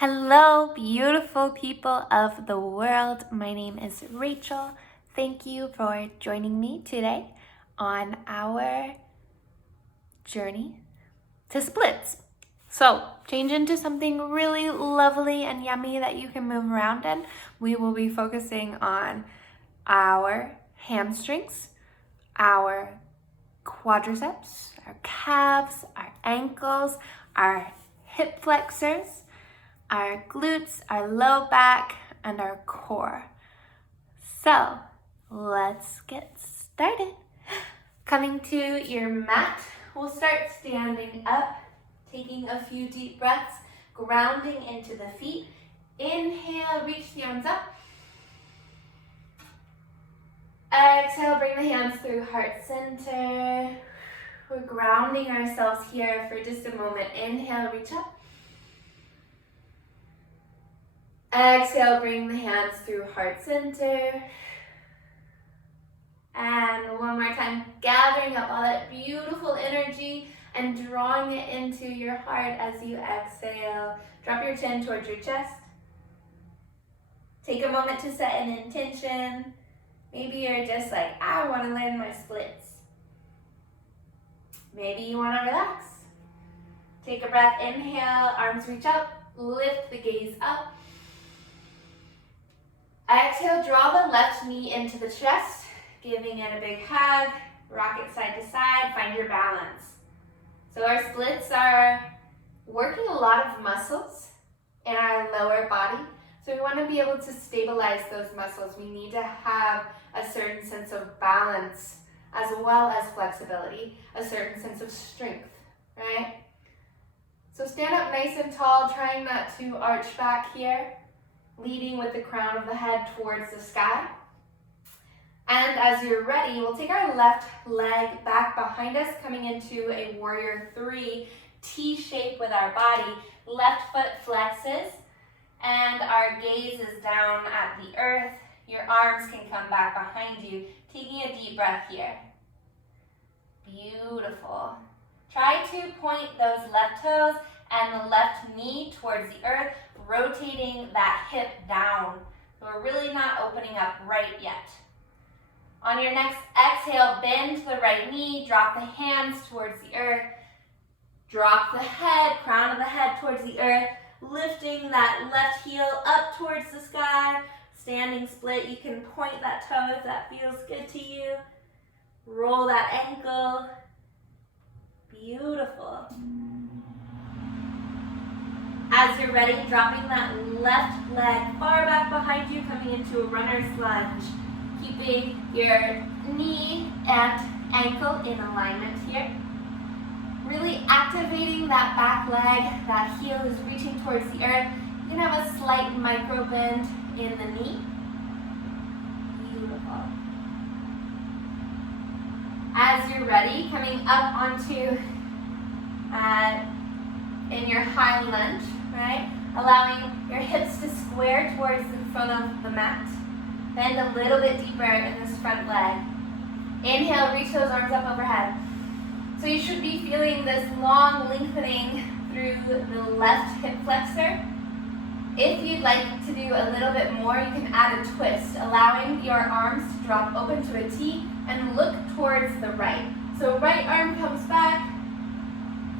Hello, beautiful people of the world. My name is Rachel. Thank you for joining me today on our journey to splits. So, change into something really lovely and yummy that you can move around in. We will be focusing on our hamstrings, our quadriceps, our calves, our ankles, our hip flexors, our glutes, our low back, and our core. So let's get started. Coming to your mat, we'll start standing up, taking a few deep breaths, grounding into the feet. Inhale, reach the arms up. Exhale, bring the hands through heart center. We're grounding ourselves here for just a moment. Inhale, reach up. Exhale, bring the hands through heart center. And one more time, gathering up all that beautiful energy and drawing it into your heart as you exhale. Drop your chin towards your chest. Take a moment to set an intention. Maybe you're just like, I want to learn my splits. Maybe you want to relax. Take a breath, inhale, arms reach up, lift the gaze up. Exhale, draw the left knee into the chest, giving it a big hug, rock it side to side, find your balance. So our splits are working a lot of muscles in our lower body. So we want to be able to stabilize those muscles. We need to have a certain sense of balance as well as flexibility, a certain sense of strength, right? So stand up nice and tall, trying not to arch back here, leading with the crown of the head towards the sky. And as you're ready, we'll take our left leg back behind us, coming into a warrior three, T shape with our body. Left foot flexes, and our gaze is down at the earth. Your arms can come back behind you, taking a deep breath here. Beautiful. Try to point those left toes and the left knee towards the earth, rotating that hip down. So we're really not opening up right yet. On your next exhale, bend the right knee, drop the hands towards the earth, drop the head, crown of the head towards the earth, lifting that left heel up towards the sky. Standing split, you can point that toe if that feels good to you. Roll that ankle. Beautiful. As you're ready, dropping that left leg far back behind you, coming into a runner's lunge. Keeping your knee and ankle in alignment here. Really activating that back leg. That heel is reaching towards the earth. You can have a slight micro bend in the knee. Beautiful. As you're ready, coming up onto in your high lunge, right? Allowing your hips to square towards the front of the mat. Bend a little bit deeper in this front leg. Inhale, reach those arms up overhead. So you should be feeling this long lengthening through the left hip flexor. If you'd like to do a little bit more, you can add a twist, allowing your arms to drop open to a T and look towards the right. So right arm comes back,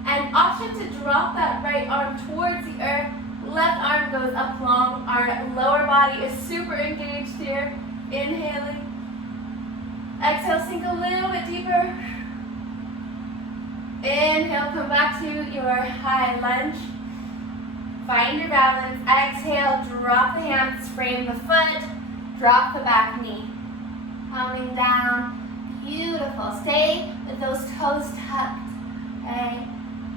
and option to drop that right arm towards the earth. Left arm goes up long. Our lower body is super engaged here. Inhaling. Exhale, sink a little bit deeper. Inhale, come back to your high lunge. Find your balance. Exhale, drop the hands, frame the foot, drop the back knee. Coming down. Beautiful. Stay with those toes tucked. Okay.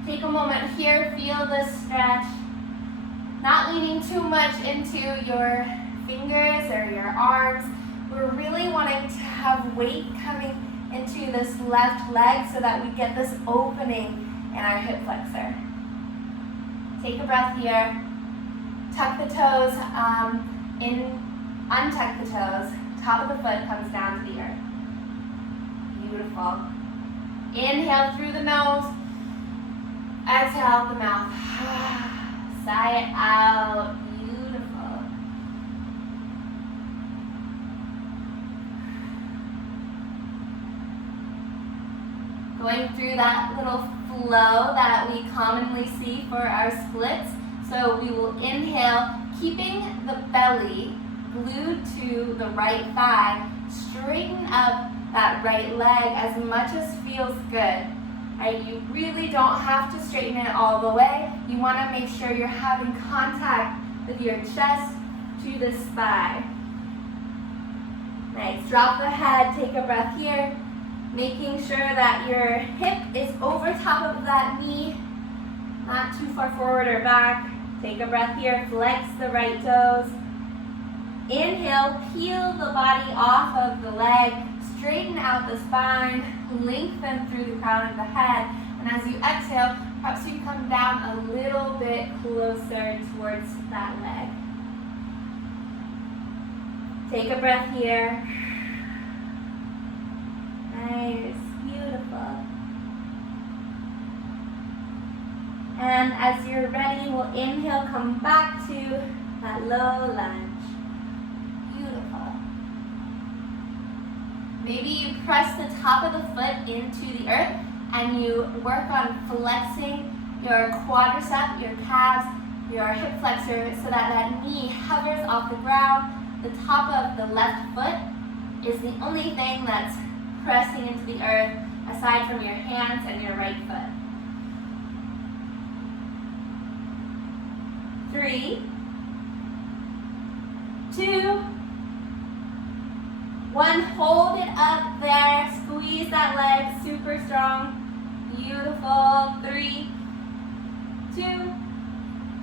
Take a moment here, feel this stretch. Not leaning too much into your fingers or your arms. We're really wanting to have weight coming into this left leg so that we get this opening in our hip flexor. Take a breath here. Tuck the toes untuck the toes. Top of the foot comes down to the earth. Beautiful. Inhale through the nose. Exhale out the mouth. Sigh it out. Beautiful. Going through that little flow that we commonly see for our splits. So we will inhale, keeping the belly glued to the right thigh. Straighten up that right leg as much as feels good. Right? You really don't have to straighten it all the way. You want to make sure you're having contact with your chest to this thigh. Nice. Drop the head, take a breath here. Making sure that your hip is over top of that knee, not too far forward or back. Take a breath here, flex the right toes. Inhale, peel the body off of the leg, straighten out the spine, lengthen through the crown of the head. And as you exhale, perhaps you come down a little bit closer towards that leg. Take a breath here. Nice, beautiful. And as you're ready, we'll inhale, come back to that low lunge. Beautiful. Maybe you press the top of the foot into the earth and you work on flexing your quadricep, your calves, your hip flexor so that that knee hovers off the ground. The top of the left foot is the only thing that's pressing into the earth aside from your hands and your right foot. 3, 2, 1. Hold it up there. Squeeze that leg super strong. Beautiful. 3, 2,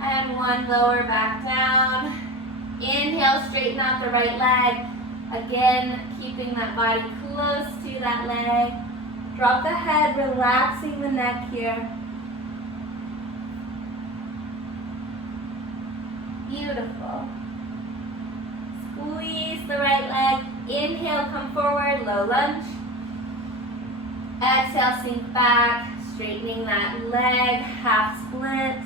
and 1. Lower back down. Inhale, straighten out the right leg. Again, keeping that body close to that leg. Drop the head, relaxing the neck here. Beautiful. Squeeze the right leg. Inhale, come forward, low lunge. Exhale, sink back, straightening that leg, half split.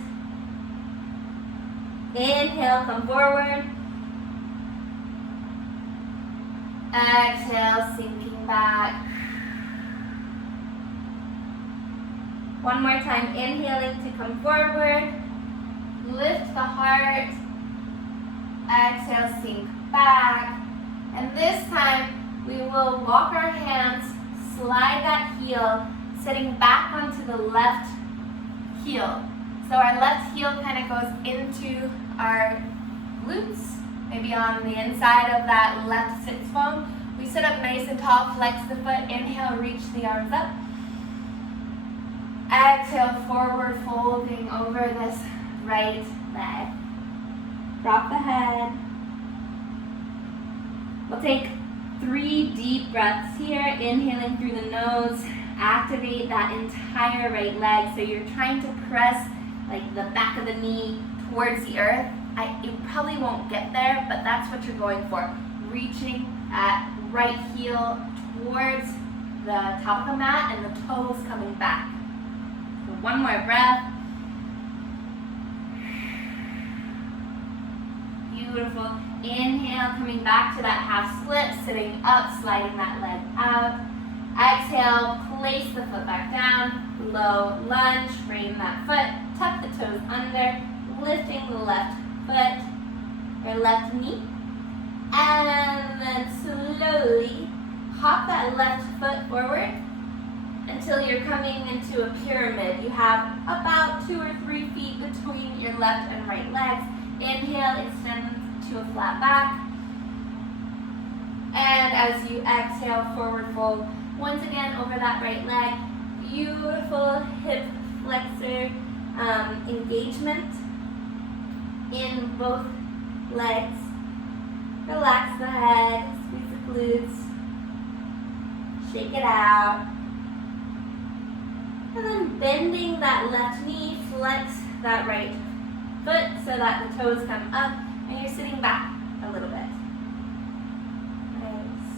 Inhale, come forward. Exhale, sinking back. One more time, inhaling to come forward. Lift the heart. Exhale, sink back. And this time, we will walk our hands, slide that heel, sitting back onto the left heel. So our left heel kind of goes into our glutes, maybe on the inside of that left sits bone. We sit up nice and tall, flex the foot, inhale, reach the arms up. Exhale, forward folding over this right leg. Drop the head. We'll take 3 deep breaths here, inhaling through the nose. Activate that entire right leg. So you're trying to press like the back of the knee towards the earth. You probably won't get there, but that's what you're going for. Reaching that right heel towards the top of the mat and the toes coming back. So one more breath. Beautiful. Inhale, coming back to that half split, sitting up, sliding that leg out. Exhale, place the foot back down, low lunge, frame that foot, tuck the toes under, lifting the left foot, or left knee, and then slowly hop that left foot forward until you're coming into a pyramid. You have about 2 or 3 feet between your left and right legs. Inhale, extend to a flat back. And as you exhale, forward fold once again over that right leg. Beautiful hip flexor engagement in both legs. Relax the head, squeeze the glutes, shake it out. And then bending that left knee, flex that right foot so that the toes come up and you're sitting back a little bit. Nice.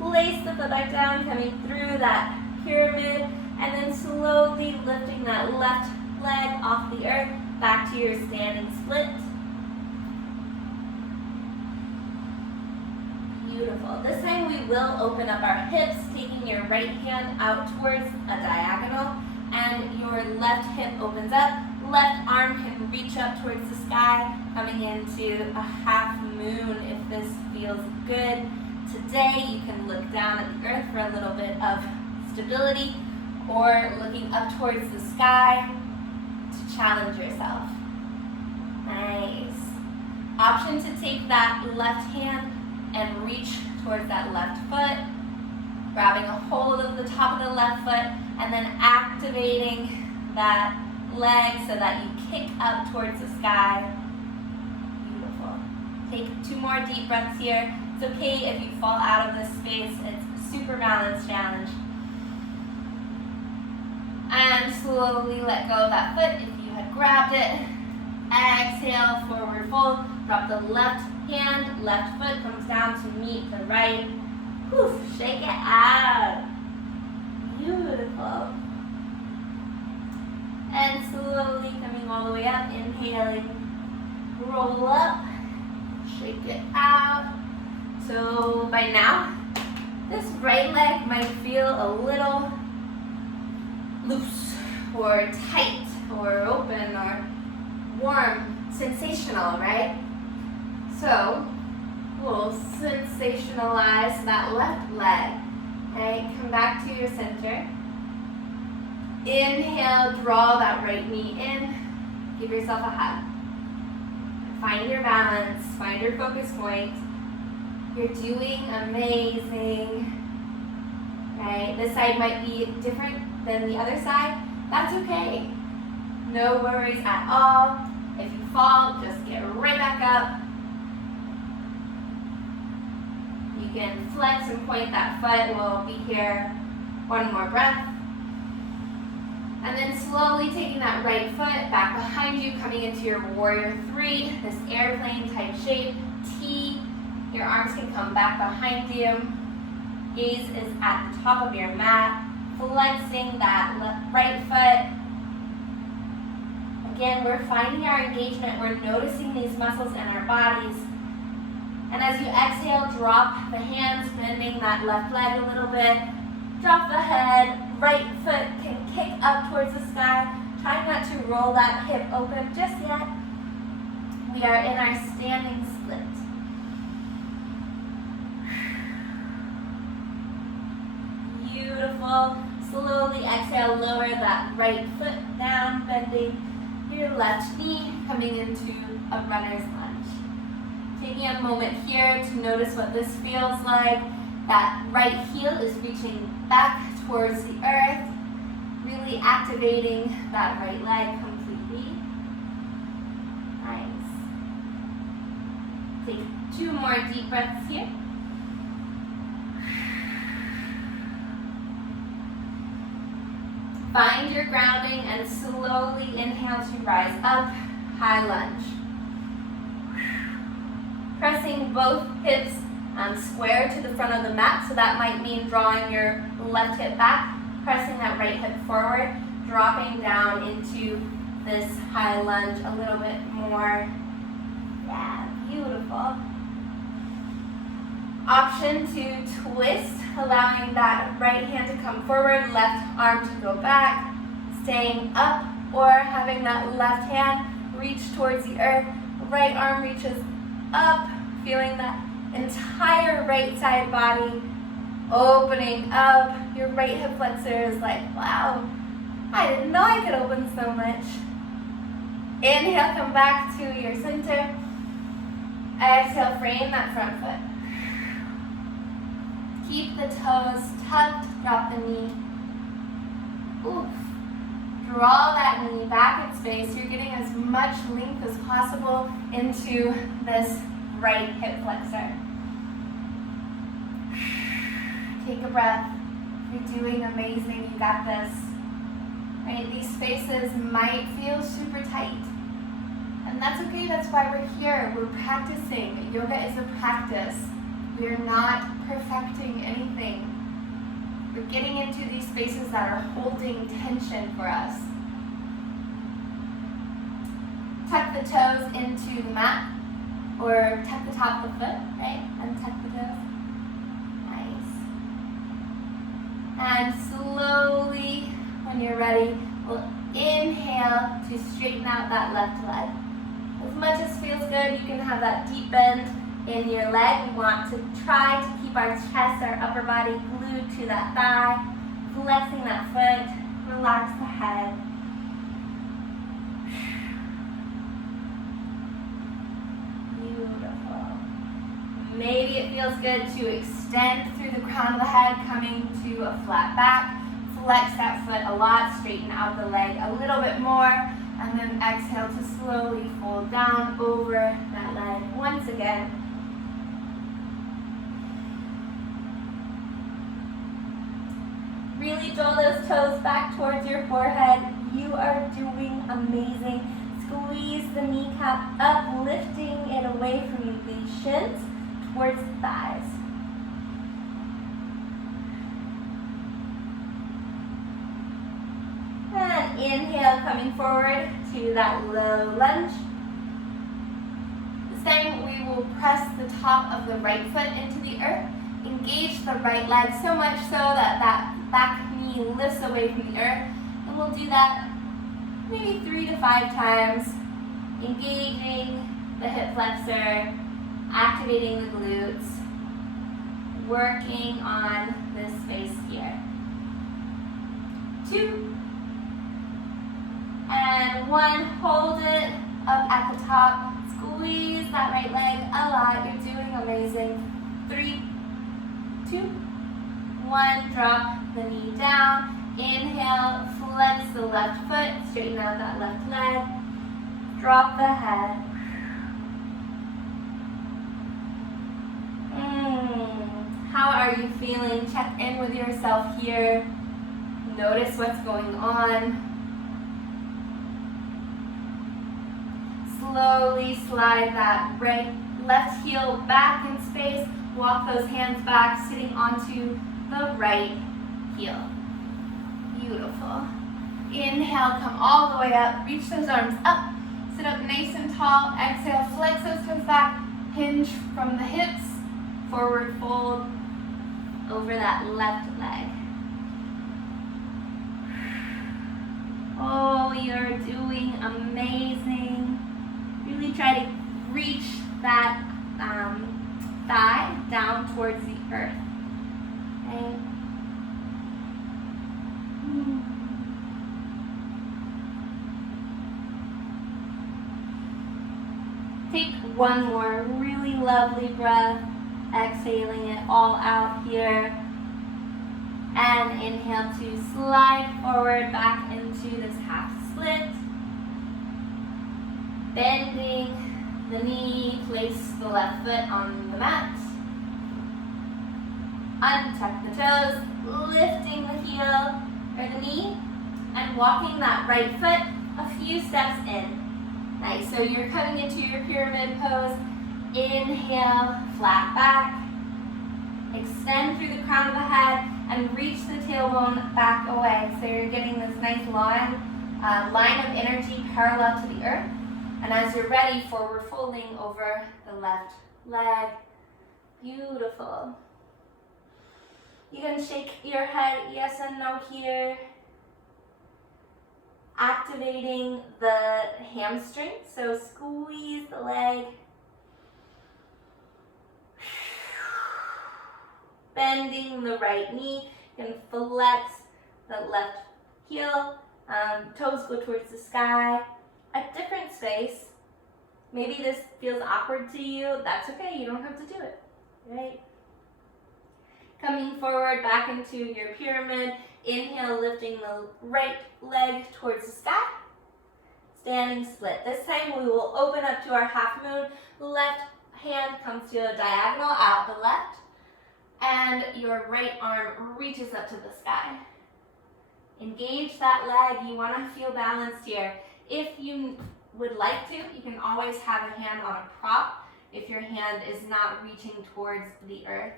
Place the foot back down, coming through that pyramid, and then slowly lifting that left leg off the earth, back to your standing split. Beautiful. This time we will open up our hips, taking your right hand out towards a diagonal, and your left hip opens up. Left arm can reach up towards the sky, coming into a half moon if this feels good. Today you can look down at the earth for a little bit of stability, or looking up towards the sky to challenge yourself. Nice. Option to take that left hand and reach towards that left foot, grabbing a hold of the top of the left foot, and then activating that leg so that you kick up towards the sky. Beautiful. Take 2 more deep breaths here. It's okay if you fall out of this space. It's a super balance challenge. And slowly let go of that foot if you had grabbed it. Exhale, forward fold. Drop the left hand, left foot comes down to meet the right. Whew, shake it out. Beautiful. And slowly coming all the way up, inhaling, roll up, shake it out. So by now, this right leg might feel a little loose or tight or open or warm, sensational, right? So we'll sensationalize that left leg. Okay, come back to your center. Inhale, draw that right knee in. Give yourself a hug. Find your balance, find your focus point. You're doing amazing. Right? This side might be different than the other side. That's okay. No worries at all. If you fall, just get right back up. You can flex and point that foot. We'll be here. One more breath. And then slowly taking that right foot back behind you, coming into your warrior 3, this airplane type shape, T. Your arms can come back behind you. Gaze is at the top of your mat, flexing that right foot. Again, we're finding our engagement. We're noticing these muscles in our bodies. And as you exhale, drop the hands, bending that left leg a little bit. Drop the head. Right foot can kick up towards the sky. Try not to roll that hip open just yet. We are in our standing split. Beautiful. Slowly exhale, lower that right foot down, bending your left knee, coming into a runner's lunge. Taking a moment here to notice what this feels like. That right heel is reaching back towards the earth, really activating that right leg completely. Nice. Take 2 more deep breaths here. Find your grounding and slowly inhale to rise up, high lunge. Pressing both hips square to the front of the mat, so that might mean drawing your left hip back, pressing that right hip forward, dropping down into this high lunge a little bit more. Yeah, beautiful. Option to twist, allowing that right hand to come forward, left arm to go back, staying up, or having that left hand reach towards the earth, right arm reaches up, feeling that entire right side body opening up. Your right hip flexor is like, wow, I didn't know I could open so much. Inhale, come back to your center. Exhale, frame that front foot. Keep the toes tucked, drop the knee. Oof. Draw that knee back in space. You're getting as much length as possible into this right hip flexor. Take a breath. You're doing amazing. You got this. Right? These spaces might feel super tight. And that's okay. That's why we're here. We're practicing. Yoga is a practice. We're not perfecting anything. We're getting into these spaces that are holding tension for us. the toes into the mat, or tuck the top of the foot, right? Untuck the toes. Nice. And slowly, when you're ready, we'll inhale to straighten out that left leg. As much as feels good, you can have that deep bend in your leg. We want to try to keep our chest, our upper body glued to that thigh, flexing that foot, relax the head. Beautiful. Maybe it feels good to extend through the crown of the head, coming to a flat back. Flex that foot a lot, straighten out the leg a little bit more, and then exhale to slowly fold down over that leg once again. Really draw those toes back towards your forehead. You are doing amazing. Squeeze the kneecap up, lifting it away from you, the shins towards the thighs. And inhale, coming forward to that low lunge. This time we will press the top of the right foot into the earth. Engage the right leg so much so that that back knee lifts away from the earth. And we'll do that maybe 3 to 5 times. Engaging the hip flexor, activating the glutes, working on this space here. 2. And 1, hold it up at the top. Squeeze that right leg a lot. You're doing amazing. 3, 2, 1. Drop the knee down. Inhale, flex the left foot. Straighten out that left leg. Drop the head. How are you feeling? Check in with yourself here. Notice what's going on. Slowly slide that left heel back in space. Walk those hands back, sitting onto the right heel. Beautiful. Inhale, come all the way up. Reach those arms up. Sit up nice and tall. Exhale, flex those toes back. Hinge from the hips. Forward fold over that left leg. Oh, you're doing amazing. Really try to reach that thigh down towards the earth. Okay. Take one more really lovely breath, exhaling it all out here. And inhale to slide forward back into this half split. Bending the knee, place the left foot on the mat. Untuck the toes, lifting the heel or the knee, and walking that right foot a few steps in. Nice, so you're coming into your pyramid pose. Inhale, flat back. Extend through the crown of the head and reach the tailbone back away. So you're getting this nice line of energy parallel to the earth. And as you're ready, forward folding over the left leg. Beautiful. You can shake your head yes and no here. Activating the hamstring, so squeeze the leg. Bending the right knee, you can flex the left heel. Toes go towards the sky. A different space. Maybe this feels awkward to you. That's okay, you don't have to do it, right? Coming forward back into your pyramid. Inhale, lifting the right leg towards the sky. Standing split. This time we will open up to our half moon. Left hand comes to a diagonal out the left. And your right arm reaches up to the sky. Engage that leg. You want to feel balanced here. If you would like to, you can always have a hand on a prop if your hand is not reaching towards the earth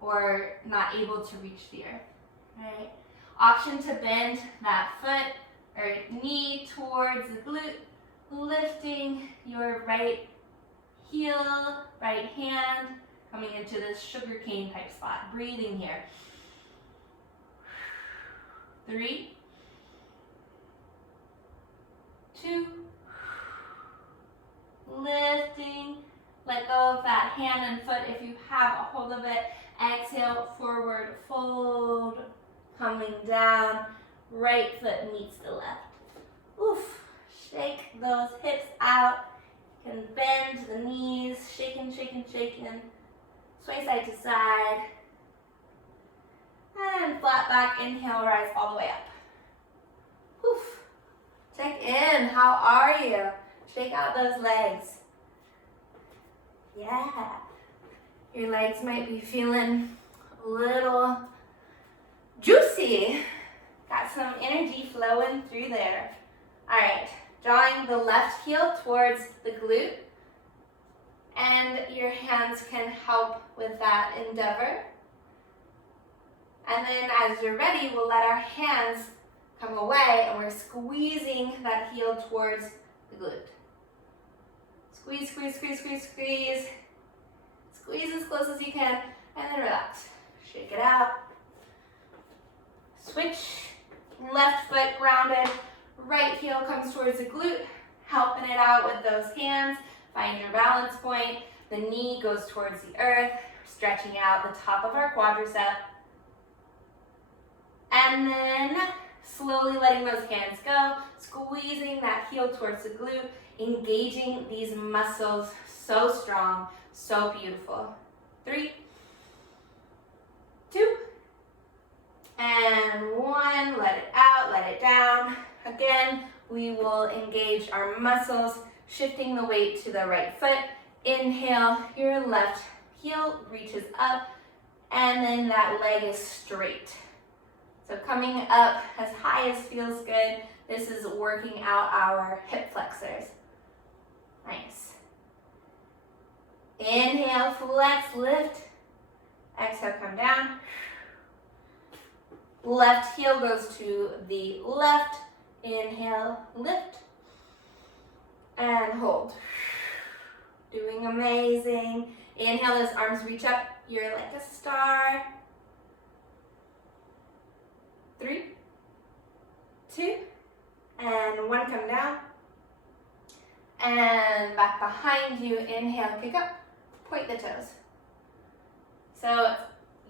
or not able to reach the earth. Right. Option to bend that foot or knee towards the glute lifting your right heel, right hand, coming into this sugar cane type spot. Breathing here. 3, 2, lifting. Let go of that hand and foot if you have a hold of it. Exhale, forward fold, coming down. Right foot meets the left. Oof. Shake those hips out. You can bend the knees, shaking, shaking, shaking. Sway side to side. And flat back, inhale, rise all the way up. Oof. Check in, how are you? Shake out those legs. Yeah. Your legs might be feeling a little juicy. Got some energy flowing through there. All right, drawing the left heel towards the glute. And your hands can help with that endeavor. And then as you're ready, we'll let our hands come away and we're squeezing that heel towards the glute. Squeeze, squeeze, squeeze, squeeze, squeeze. Squeeze as close as you can and then relax. Shake it out. Switch. Left foot grounded. Right heel comes towards the glute. Helping it out with those hands. Find your balance point. The knee goes towards the earth. Stretching out the top of our quadricep. And then slowly letting those hands go. Squeezing that heel towards the glute. Engaging these muscles. So strong. So beautiful. 3, 2, and 1. Let it out, let it down. Again, we will engage our muscles, shifting the weight to the right foot. Inhale, your left heel reaches up, and then that leg is straight. So coming up as high as feels good. This is working out our hip flexors. Nice. Inhale, flex, lift. Exhale, come down. Left heel goes to the left. Inhale, lift. And hold. Doing amazing. Inhale as arms reach up. You're like a star. 3, 2, and 1. Come down. And back behind you. Inhale, kick up. Point the toes. So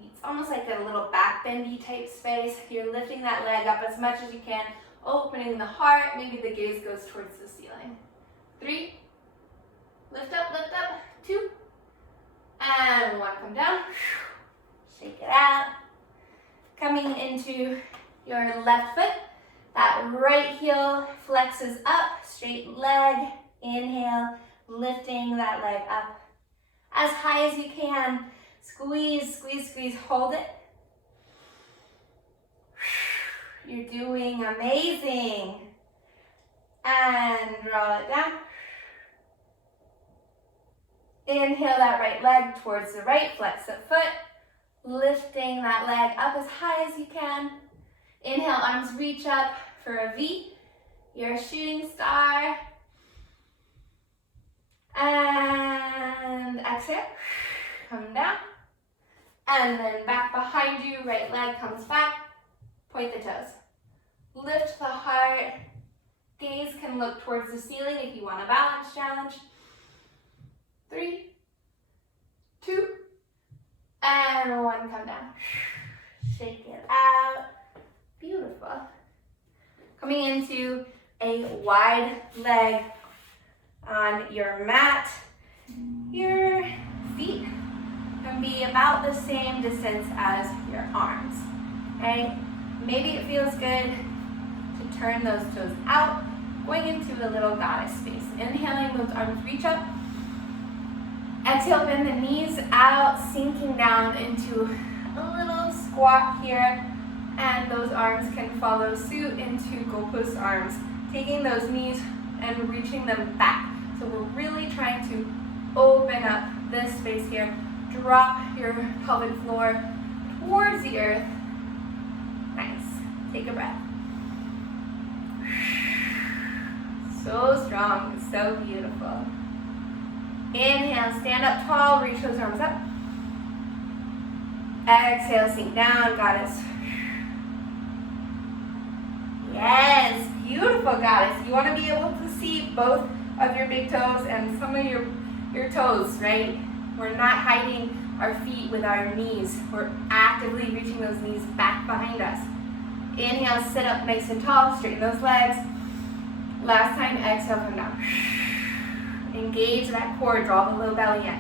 it's almost like a little back bendy type space. You're lifting that leg up as much as you can, opening the heart. Maybe the gaze goes towards the ceiling. 3, lift up, 2, and 1. Come down. Shake it out. Coming into your left foot. That right heel flexes up, straight leg. Inhale, lifting that leg up as high as you can. Squeeze, squeeze, squeeze, hold it. You're doing amazing. And draw it down. Inhale that right leg towards the right, flex the foot. Lifting that leg up as high as you can. Inhale, arms reach up for a V. You're a shooting star. And exhale, come down. And then back behind you, right leg comes back. Point the toes. Lift the heart. Gaze can look towards the ceiling if you want a balance challenge. 3, 2, and 1. Come down. Shake it out. Beautiful. Coming into a wide leg on your mat. Your feet can be about the same distance as your arms. Okay? Maybe it feels good to turn those toes out, going into a little goddess space. Inhaling, those arms reach up. Exhale, bend the knees out, sinking down into a little squat here. And those arms can follow suit into gopus arms, taking those knees and reaching them back. So we're really trying to open up this space here. Drop your pelvic floor towards the earth. Nice. Take a breath. So strong, it's so beautiful. Inhale, stand up tall, reach those arms up. Exhale, sink down, goddess. Yes, beautiful, goddess. You want to be able to see both of your big toes and some of your toes, right? We're not hiding our feet with our knees. We're actively reaching those knees back behind us. Inhale, sit up nice and tall, straighten those legs. Last time, exhale, come down. Engage that core, draw the low belly in.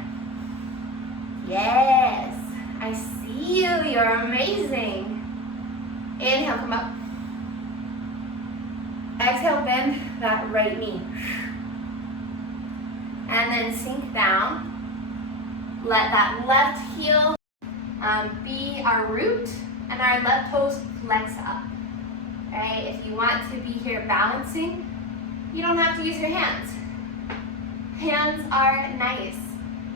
Yes, I see you, you're amazing. Inhale, come up. Exhale, bend that right knee. And then sink down. Let that left heel be our root and our left toes flex up. Okay? If you want to be here balancing, you don't have to use your hands. Hands are nice.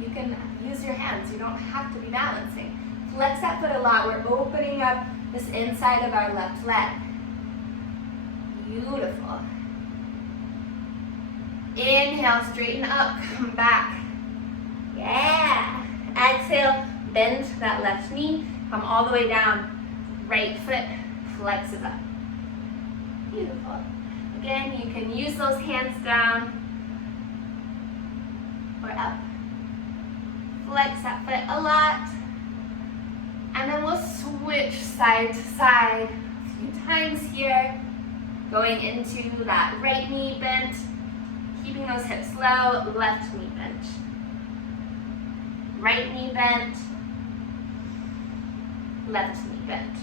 You can use your hands. You don't have to be balancing. Flex that foot a lot. We're opening up this inside of our left leg. Beautiful. Inhale, straighten up, come back. Yeah. Exhale, bend that left knee, come all the way down. Right foot flexes up. Beautiful. Again, you can use those hands down or up. Flex that foot a lot. And then we'll switch side to side a few times here. Going into that right knee bent, keeping those hips low, left knee bent. Right knee bent, left knee bent.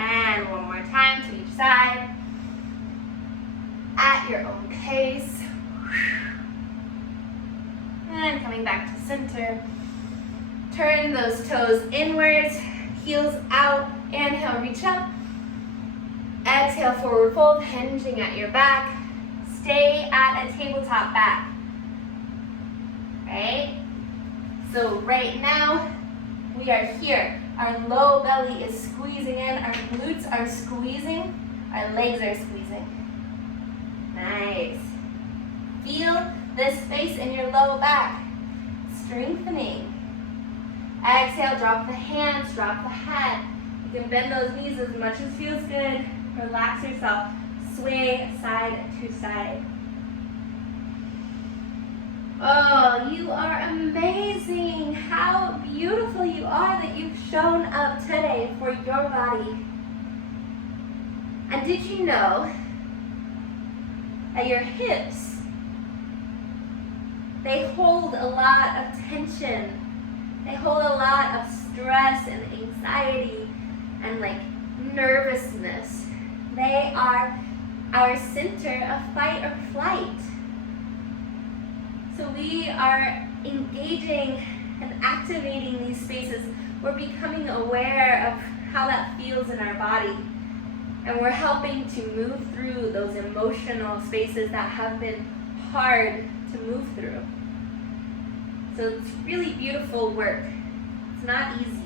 And one more time to each side. At your own pace. And coming back to center. Turn those toes inwards, heels out. Inhale, reach up. Exhale, forward fold, hinging at your back. Stay at a tabletop back. Right? So right now, we are here. Our low belly is squeezing in. Our glutes are squeezing. Our legs are squeezing. Nice. Feel this space in your low back. Strengthening. Exhale, drop the hands, drop the head. You can bend those knees as much as feels good. Relax yourself. Sway side to side. Oh, you are amazing. How beautiful you are that you've shown up today for your body. And did you know that your hips, they hold a lot of tension. They hold a lot of stress and anxiety and nervousness. They are our center of fight or flight. So we are engaging and activating these spaces. We're becoming aware of how that feels in our body. And we're helping to move through those emotional spaces that have been hard to move through. So it's really beautiful work. It's not easy.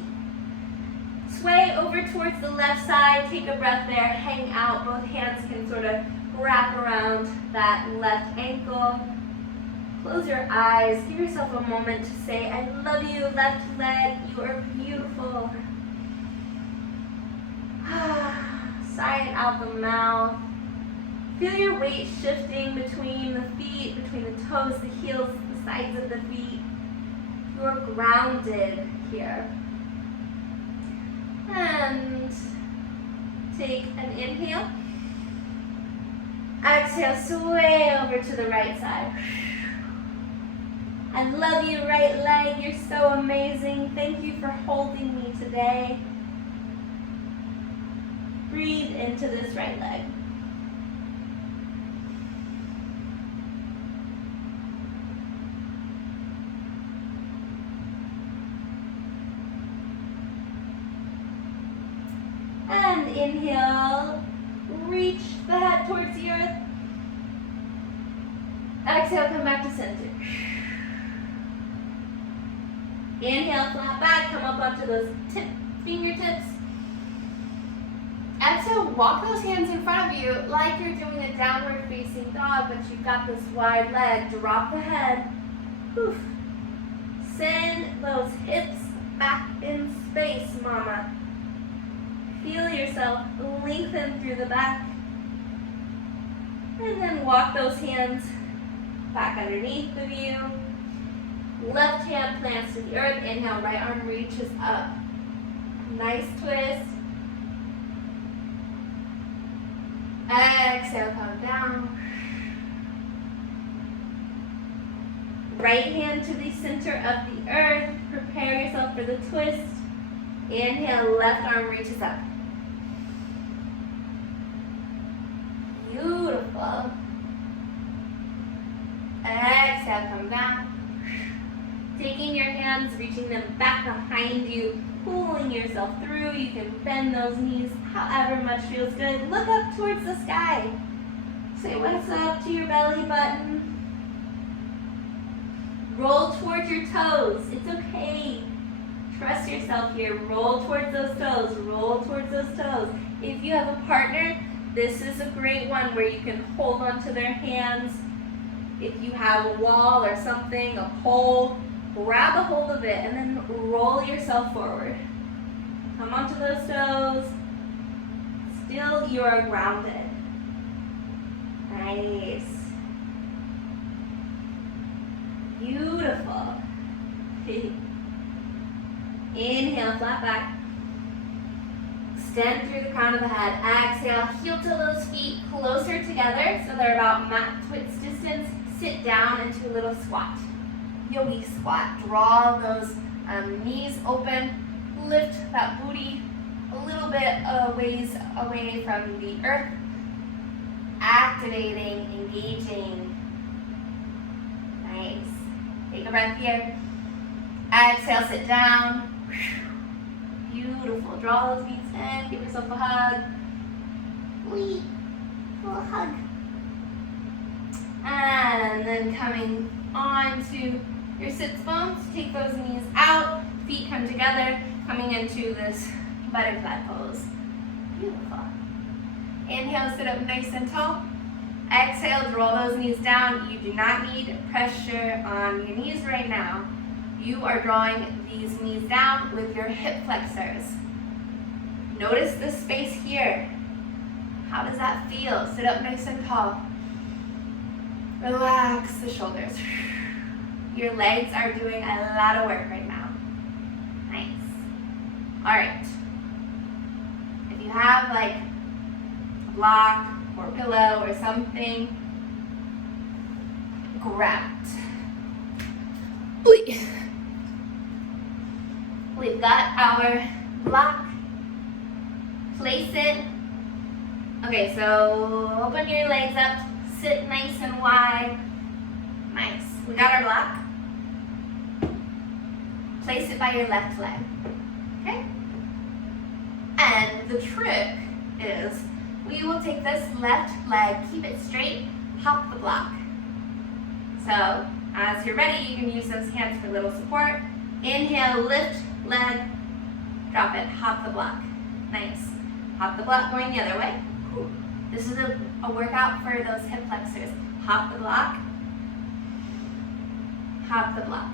Sway over towards the left side. Take a breath there. Hang out. Both hands can sort of wrap around that left ankle. Close your eyes. Give yourself a moment to say, I love you, left leg. You are beautiful. Sigh it out the mouth. Feel your weight shifting between the feet, between the toes, the heels, the sides of the feet. You are grounded here. And take an inhale. Exhale, sway over to the right side. I love you, right leg. You're so amazing. Thank you for holding me today. Breathe into this right leg. And inhale, reach the head towards the earth. Exhale, come back to center. Inhale, flat back, come up onto those fingertips. Exhale, walk those hands in front of you like you're doing a downward facing dog, but you've got this wide leg. Drop the head. Oof. Send those hips back in space, mama. Feel yourself lengthen through the back. And then walk those hands back underneath of you. Left hand plants to the earth. Inhale, right arm reaches up. Nice twist. Exhale, come down. Right hand to the center of the earth. Prepare yourself for the twist. Inhale, left arm reaches up. Beautiful. Exhale, come down. Taking your hands, reaching them back behind you, pulling yourself through. You can bend those knees however much feels good. Look up towards the sky. Say what's up to your belly button. Roll towards your toes. It's okay. Trust yourself here. Roll towards those toes. Roll towards those toes. If you have a partner, this is a great one where you can hold onto their hands. If you have a wall or something, a pole, grab a hold of it and then roll yourself forward. Come onto those toes. Still, you are grounded. Nice. Beautiful. Inhale, flat back. Extend through the crown of the head. Exhale, heel to those feet closer together so they're about mat twist distance. Sit down into a little squat. Yogi squat. Draw those knees open. Lift that booty a little bit ways away from the earth. Activating, engaging. Nice. Take a breath here. Exhale, sit down. Beautiful. Draw those knees in. Give yourself a hug. Wee. A little hug. And then coming on to your sits bones. Take those knees out. Feet come together. Coming into this butterfly pose. Beautiful. Inhale, sit up nice and tall. Exhale, draw those knees down. You do not need pressure on your knees right now. You are drawing these knees down with your hip flexors. Notice this space here. How does that feel? Sit up nice and tall. Relax the shoulders. Your legs are doing a lot of work right now. Nice. All right. If you have like a block or pillow or something, grab it. We've got our block. Place it. Okay, so open your legs up. Sit nice and wide. Nice. We got our block. Place it by your left leg. Okay? And the trick is we will take this left leg, keep it straight, hop the block. So, as you're ready, you can use those hands for a little support. Inhale, lift, leg, drop it, hop the block. Nice. Hop the block going the other way. This is a workout for those hip flexors. Hop the block, hop the block.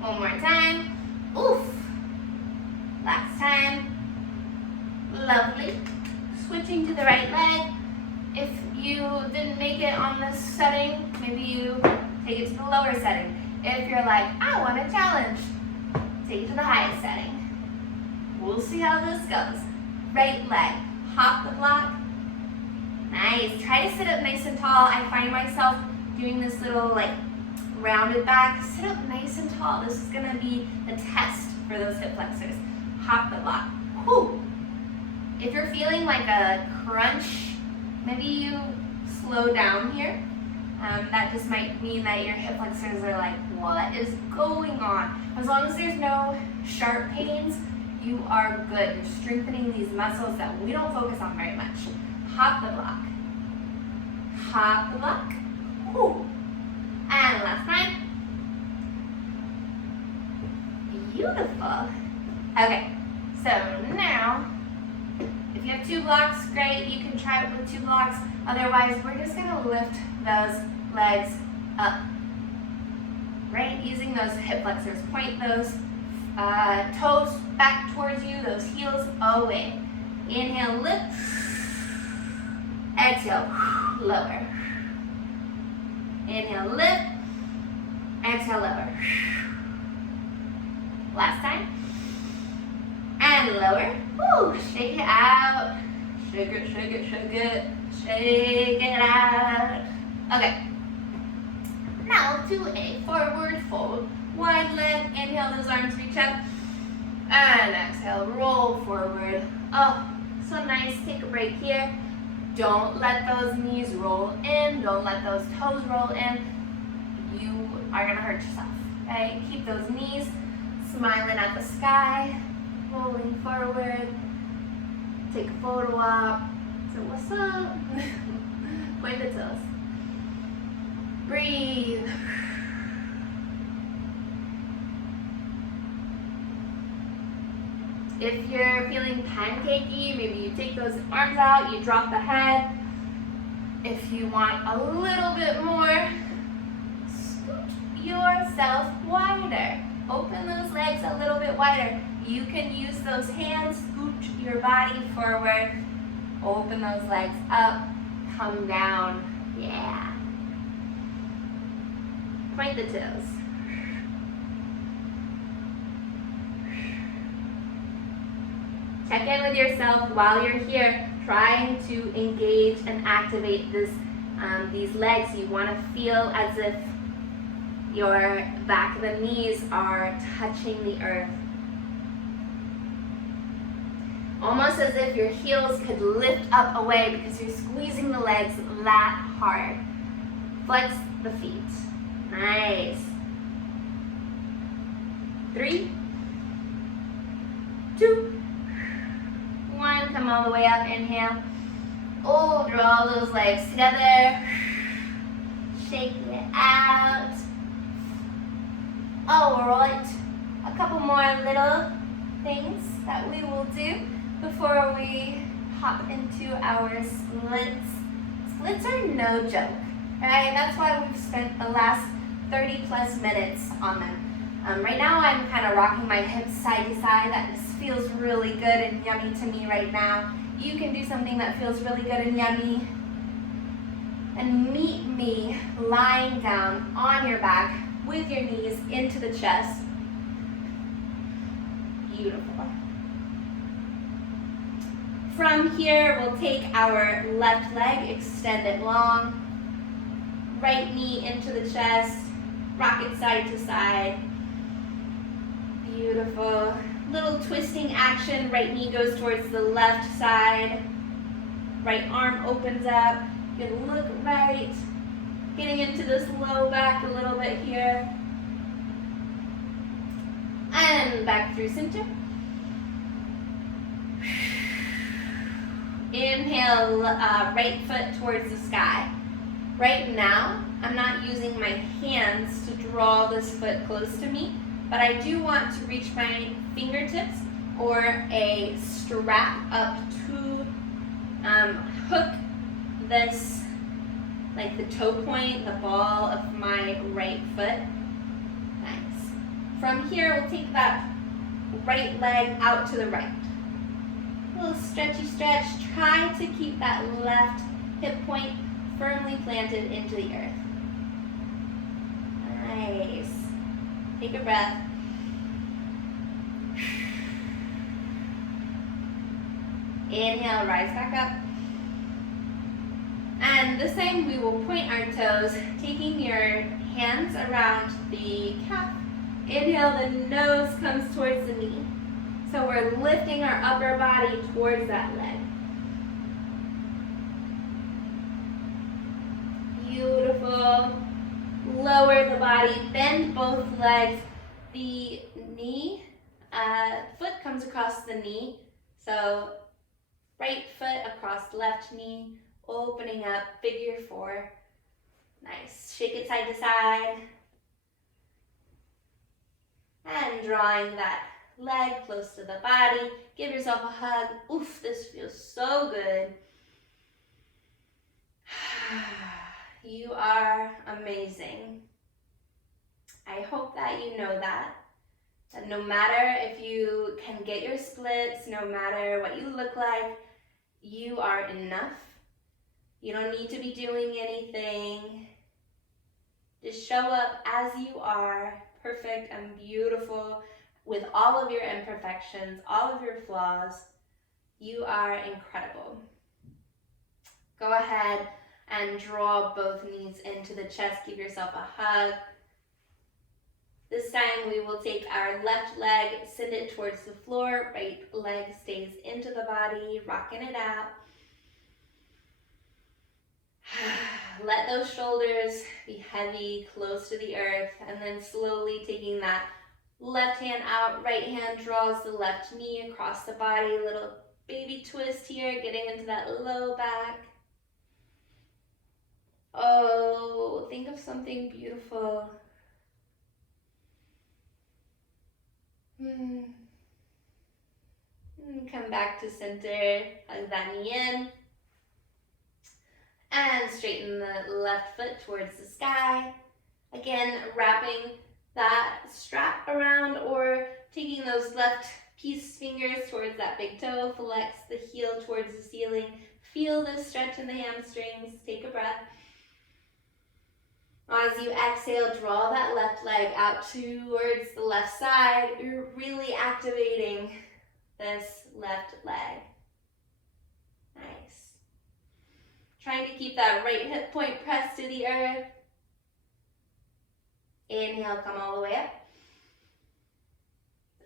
One more time. Oof. Last time. Lovely. Switching to the right leg. If you didn't make it on this setting, maybe you take it to the lower setting. If you're like, I want a challenge, take it to the highest setting. We'll see how this goes. Right leg. Hop the block. Nice. Try to sit up nice and tall. I find myself doing this little like rounded back. Sit up nice and tall. This is going to be a test for those hip flexors. Hop the block. Whew. If you're feeling like a crunch, maybe you slow down here. That just might mean that your hip flexors are like, what is going on? As long as there's no sharp pains, you are good. You're strengthening these muscles that we don't focus on very much. Hop the block. Hop the block. Whew. And last time. Beautiful. Okay, so now you have 2 blocks, great, you can try it with 2 blocks. Otherwise, we're just gonna lift those legs up, right? Using those hip flexors. Point those toes back towards you, those heels away. Inhale, lift. Exhale, lower. Inhale, lift. Exhale, lower. Last time. And lower. Woo, shake it out. Shake it, shake it, shake it. Shake it out. Okay. Now do a forward fold. Wide leg. Inhale, those arms reach up. And exhale, roll forward. Oh, so nice. Take a break here. Don't let those knees roll in. Don't let those toes roll in. You are going to hurt yourself. Okay? Keep those knees smiling at the sky. Rolling forward. Take a photo op. So what's up? Point the toes. Breathe. If you're feeling pancakey, maybe you take those arms out, you drop the head. If you want a little bit more, scoot yourself wider. Open those legs a little bit wider. You can use those hands, scoot your body forward. Open those legs up, come down. Yeah. Point the toes. Check in with yourself while you're here, trying to engage and activate these legs. You want to feel as if your back of the knees are touching the earth. Almost as if your heels could lift up away because you're squeezing the legs that hard. Flex the feet. Nice. 3, 2, 1. Come all the way up. Inhale. Oh, draw those legs together. Shake it out. All right. A couple more little things that we will do before we hop into our splits. Splits are no joke, right? That's why we've spent the last 30 plus minutes on them. Right now I'm kind of rocking my hips side to side. That just feels really good and yummy to me right now. You can do something that feels really good and yummy. And meet me lying down on your back with your knees into the chest. Beautiful. From here, we'll take our left leg, extend it long. Right knee into the chest. Rock it side to side. Beautiful. Little twisting action. Right knee goes towards the left side. Right arm opens up. You look right. Getting into this low back a little bit here. And back through center. Inhale, right foot towards the sky. Right now, I'm not using my hands to draw this foot close to me, but I do want to reach my fingertips or a strap up to hook this, like the toe point, the ball of my right foot. Nice. From here, we'll take that right leg out to the right. A little stretchy stretch. Try to keep that left hip point firmly planted into the earth. Nice. Take a breath. Inhale, rise back up. And this time we will point our toes, taking your hands around the calf. Inhale, the nose comes towards the knee. So we're lifting our upper body towards that leg. Beautiful. Lower the body, bend both legs. The knee, foot comes across the knee. So right foot across left knee, opening up, figure 4. Nice. Shake it side to side. And drawing that leg close to the body. Give yourself a hug. Oof, this feels so good. You are amazing. I hope that you know that no matter if you can get your splits, no matter what you look like, you are enough. You don't need to be doing anything. Just show up as you are, perfect and beautiful, with all of your imperfections, all of your flaws. You are incredible. Go ahead and draw both knees into the chest. Give yourself a hug. This time we will take our left leg, send it towards the floor. Right leg stays into the body, rocking it out. Let those shoulders be heavy, close to the earth, and then slowly taking that left hand out, right hand draws the left knee across the body. Little baby twist here, getting into that low back. Oh, think of something beautiful. Come back to center, hug that knee in. And straighten the left foot towards the sky. Again, wrapping that strap around or taking those left peace fingers towards that big toe. Flex the heel towards the ceiling. Feel the stretch in the hamstrings. Take a breath. As you exhale, draw that left leg out towards the left side. You're really activating this left leg. Nice. Trying to keep that right hip point pressed to the earth. Inhale, come all the way up.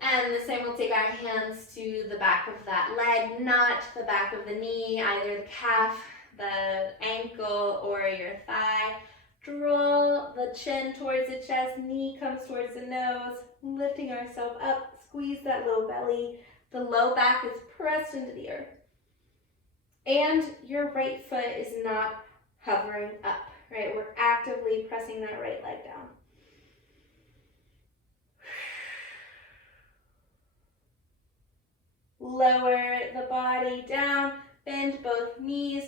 And this time we'll take our hands to the back of that leg, not the back of the knee, either the calf, the ankle, or your thigh. Draw the chin towards the chest, knee comes towards the nose, lifting ourselves up, squeeze that low belly. The low back is pressed into the earth. And your right foot is not hovering up, right? We're actively pressing that right leg down. Lower the body down, bend both knees.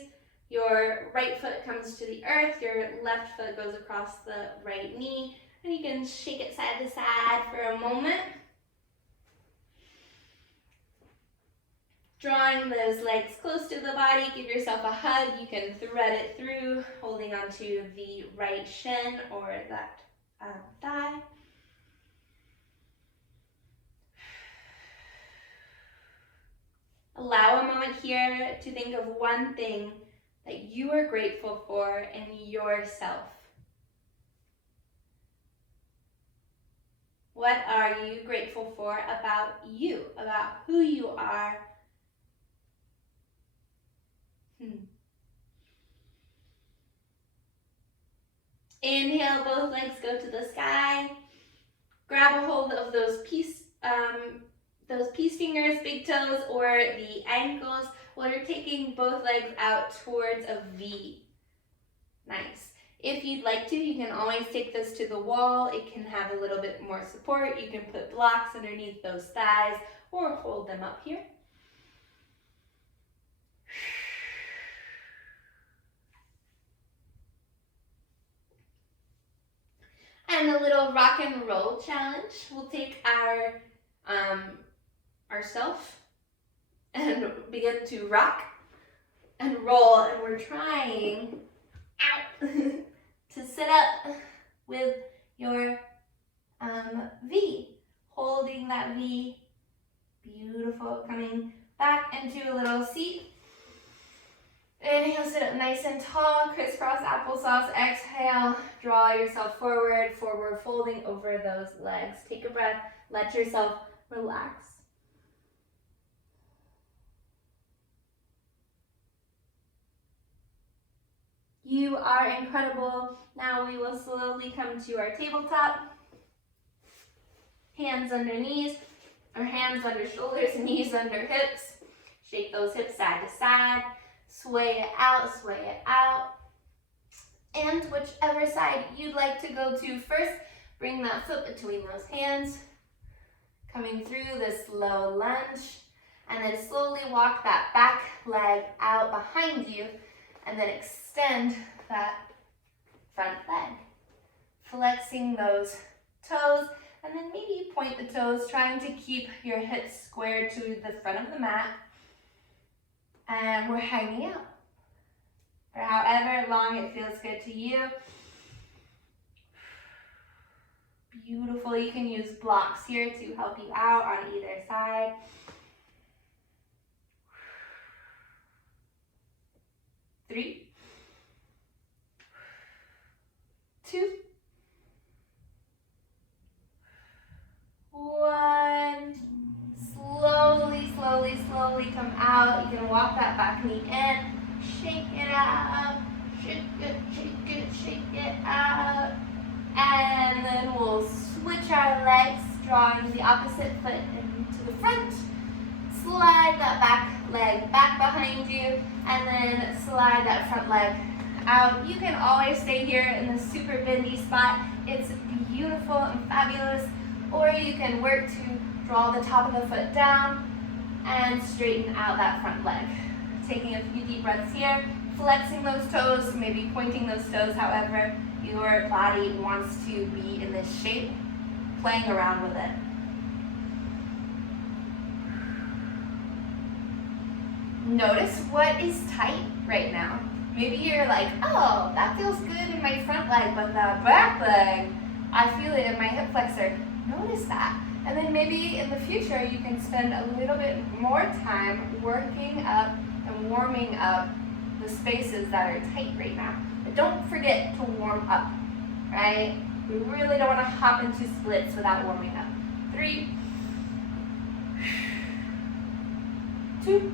Your right foot comes to the earth, your left foot goes across the right knee, and you can shake it side to side for a moment. Drawing those legs close to the body, give yourself a hug. You can thread it through, holding onto the right shin or that thigh. Allow a moment here to think of one thing that you are grateful for in yourself. What are you grateful for about you, about who you are? Inhale, both legs go to the sky. Grab a hold of those peace fingers, big toes, or the ankles while you're taking both legs out towards a V. Nice. If you'd like to, you can always take this to the wall. It can have a little bit more support. You can put blocks underneath those thighs or hold them up here. And a little rock and roll challenge. We'll take our ourself and begin to rock and roll, and we're trying to sit up with your V, holding that V. Beautiful. Coming back into a little seat. Inhale, sit up nice and tall, crisscross applesauce. Exhale, draw yourself forward, forward folding over those legs. Take a breath, let yourself relax. You are incredible. Now we will slowly come to our tabletop. Hands under knees, or hands under shoulders, knees under hips. Shake those hips side to side. Sway it out, sway it out. And whichever side you'd like to go to first, bring that foot between those hands. Coming through this low lunge, and then slowly walk that back leg out behind you, and then extend that front leg. Flexing those toes, and then maybe point the toes, trying to keep your hips square to the front of the mat. And we're hanging out for however long it feels good to you. Beautiful. You can use blocks here to help you out on either side. 3, 2, 1. Slowly, slowly, slowly come out. You can walk that back knee in. Shake it out. Shake it, shake it, shake it out. And then we'll switch our legs, drawing the opposite foot into the front. Slide that back leg back behind you, and then slide that front leg out. You can always stay here in the super bendy spot. It's beautiful and fabulous. Or you can work to draw the top of the foot down and straighten out that front leg. Taking a few deep breaths here, flexing those toes, maybe pointing those toes, however your body wants to be in this shape, playing around with it. Notice what is tight right now. Maybe you're like, oh, that feels good in my front leg, but the back leg, I feel it in my hip flexor. Notice that. And then maybe in the future, you can spend a little bit more time working up and warming up the spaces that are tight right now. But don't forget to warm up, right? We really don't want to hop into splits without warming up. 3, 2,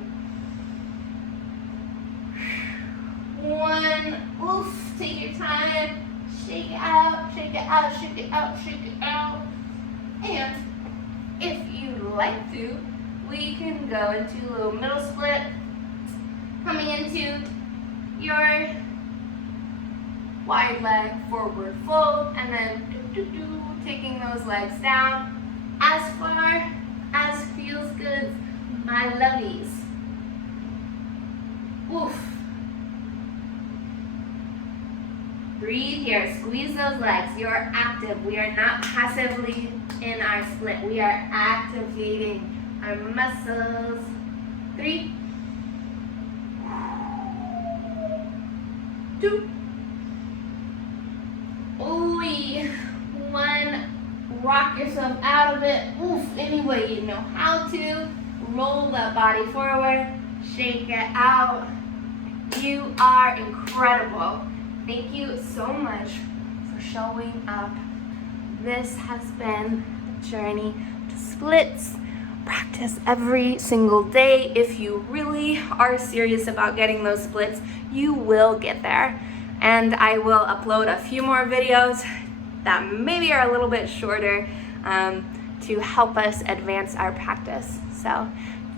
1. Oof, take your time. Shake it out, shake it out, shake it out, shake it out. And if you'd like to, we can go into a little middle split, coming into your wide leg forward fold, and then taking those legs down as far as feels good, my lovies. Oof. Breathe here, squeeze those legs. You're active. We are not passively in our split. We are activating our muscles. 3, 2, 1. Rock yourself out of it. Oof, any way you know how to. Roll that body forward. Shake it out. You are incredible. Thank you so much for showing up. This has been a journey to splits. Practice every single day. If you really are serious about getting those splits, you will get there. And I will upload a few more videos that maybe are a little bit shorter to help us advance our practice. So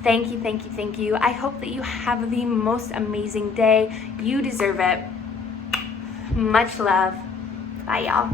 thank you, thank you, thank you. I hope that you have the most amazing day. You deserve it. Much love. Bye, y'all.